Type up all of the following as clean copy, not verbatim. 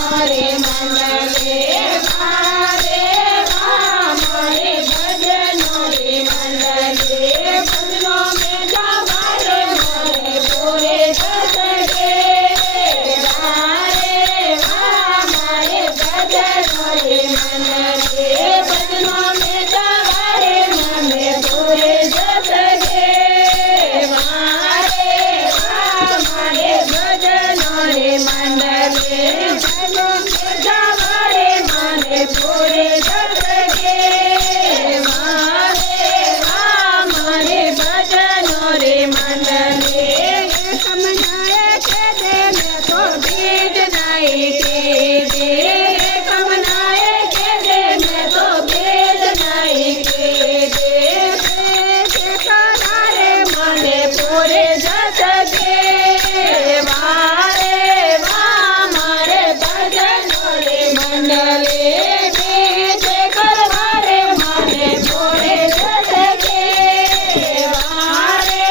रे मंडले वारे मारे भजन रे मंडले भजनों में जावारे मारे पूरे दस गे वारे मारे भजन रे मंडले भजनों में जावारे मारे पूरे दस गे वारे मारे भजन रे मंडले भजनों में जावारे मारे पूरे दस गे वारे मारे भजन रे मंडले कमनाए के दे मैं तो बीज नहीं के दे कमनाए के दे मैं तो बीज नहीं के दे करारे मारे पूरे दस गे वारे मारे भजन रे मंडले बीज करवारे मारे पूरे दस गे वारे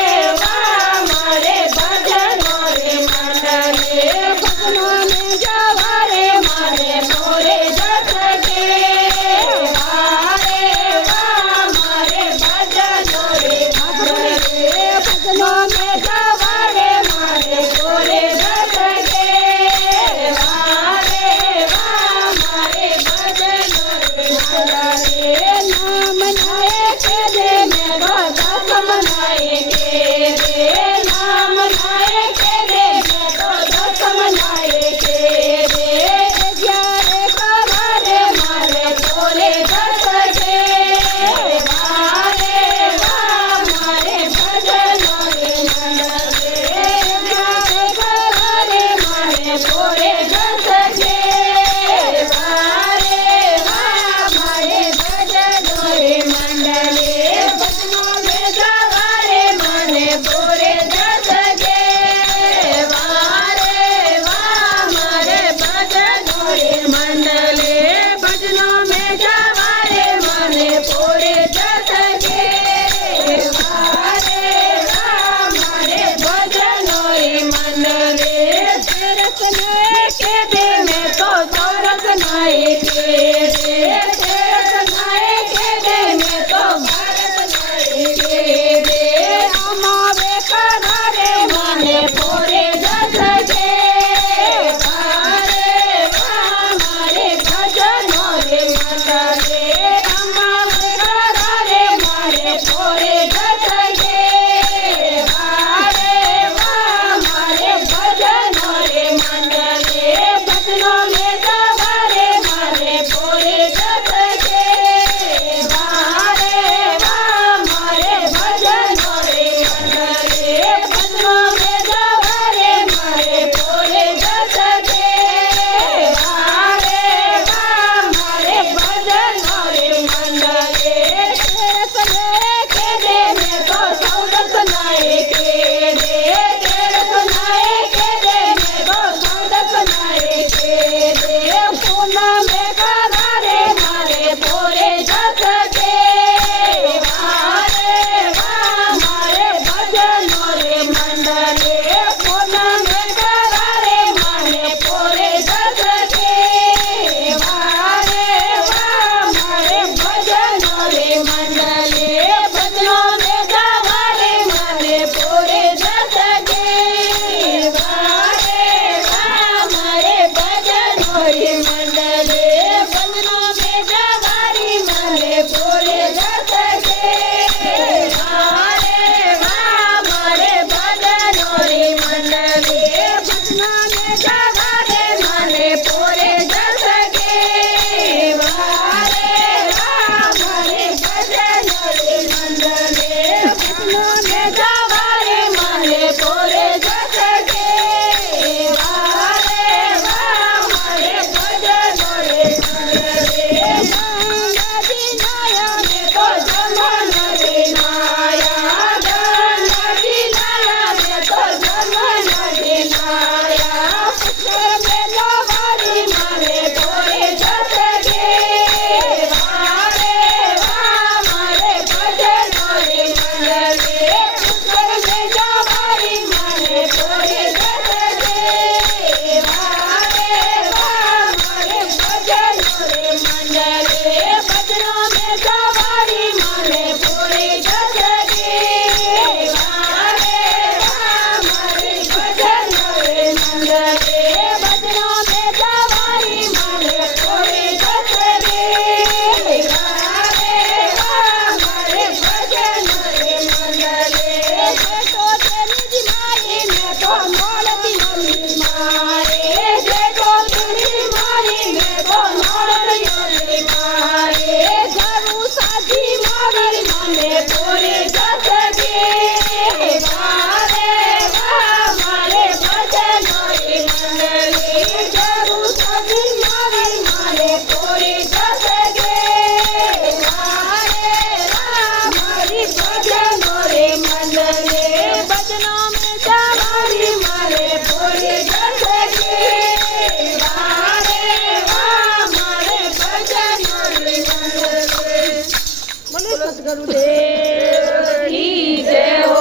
मारे भजन रे मंडले भजनों में जावारे मारे पूरे दस गे वारे मारे भजन रे मंडले भजनों में जावारे मारे पूरे दस गे वारे मारे भजन रे मंडले नाम नाए के दे मैं राजा समनाए के दे नाम नाए के दे मैं राजा समनाए के સદગુરુદેવ કી જય હો